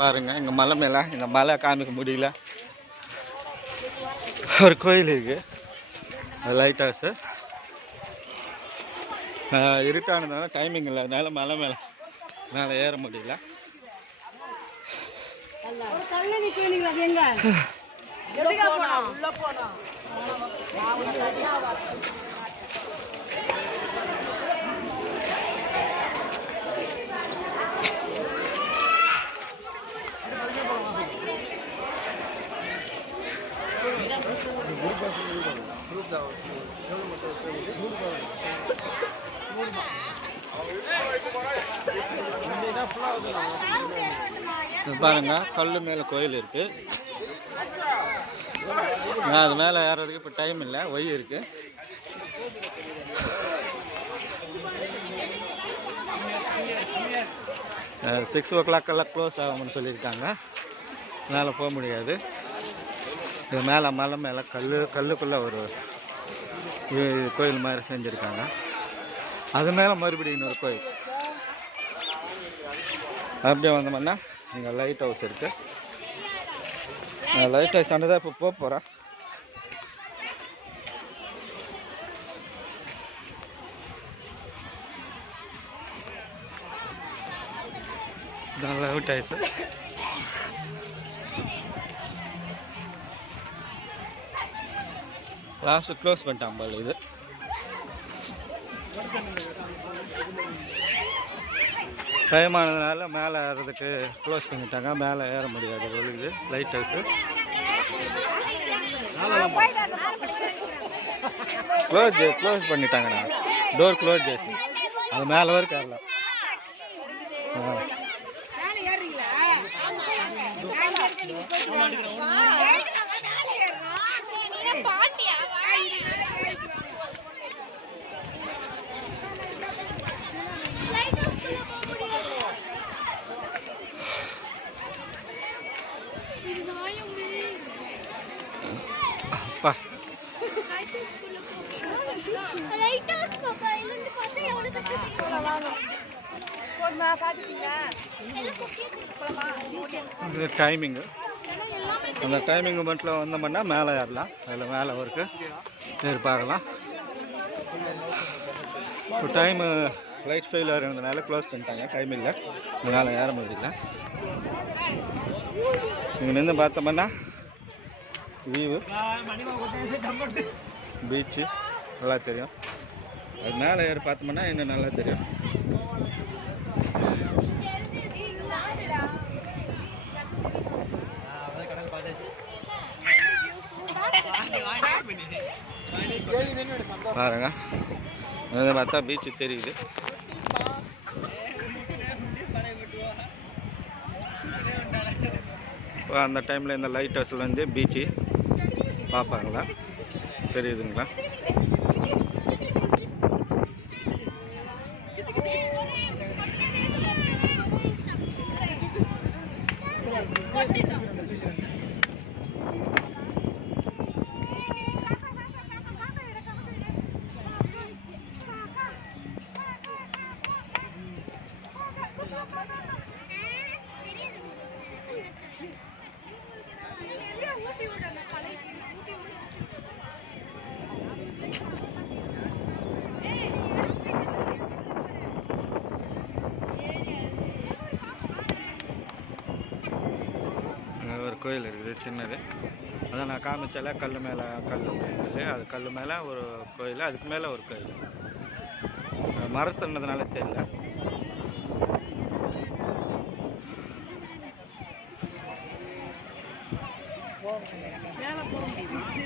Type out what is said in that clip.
பாருங்க இங்கே மலை மேலே இந்த மலை காமிக்க முடியல. ஒரு கோயில் இருக்குது, லைட் ஹவுஸு. இருட்டானதுனால டைமிங் இல்லை, அதனால மலை மேலே ஏற முடியல. பாருங்க கல்லு மேலே கோயில் இருக்கு. அது மேலே ஏறதுக்கு இப்போ டைம் இல்லை, ஒய் இருக்கு. சிக்ஸ் ஓ கிளாக்கெல்லாம் க்ளோஸ் ஆகும்னு சொல்லியிருக்காங்க, மேலே போக முடியாது. இது மேலே மலை மேலே கல்லுக்குள்ளே ஒரு கோயில் மாதிரி செஞ்சுருக்காங்க. அது மேலே மறுபடியும் இன்னொரு கோயில். அப்படியே வந்தோம்னா இங்கே லைட் ஹவுஸ் இருக்குது. லைட் ஹவுஸ் ஆண்டு தான் இப்போ போக போகிறேன். லைட் ஹவுஸ் லாஸ்ட்டு க்ளோஸ் பண்ணிட்டான் போல. இது டைம் ஆனதுனால மேலே ஏறதுக்கு க்ளோஸ் பண்ணிட்டாங்க, மேலே ஏற முடியாது ஒழுகுது லைட் ஹவுஸு. க்ளோஸ் பண்ணிட்டாங்கண்ணா, டோர் க்ளோஸ் చేసి அது மேலே வரைக்கும் ஏறலாம். அப்பா இது டைமிங்கு, அந்த டைமிங் மட்டும் வந்தோம்னா மேலே ஏறலாம். அதில் மேலே ஒருக்கு ஏறி பார்க்கலாம். இப்போ டைமு லைட் ஃபெயிலியர் இருந்ததுனால க்ளோஸ் பண்ணிட்டாங்க, டைம் இல்லை, அதனால் ஏற முடியல. இங்கே நின்று பார்த்தோம்னா வியூ பீச்சு நல்லா தெரியும். அது மேலே ஏறி பார்த்தோம்னா இன்னும் நல்லா தெரியும். பாருங்க அதை பார்த்தா பீச்சு தெரியுது. இப்போ அந்த டைமில் இந்த லைட் ஹவுஸ்லேருந்து பீச்சு பார்ப்பாங்களா, தெரியுதுங்களா? ஒரு கோயில் இருக்குது சின்னது, அதான் நான் காமிச்சால கல் மேலே அது கல் மேலே ஒரு கோயில், அதுக்கு மேலே ஒரு கோயில். மரத்துனதுனால தெரியல.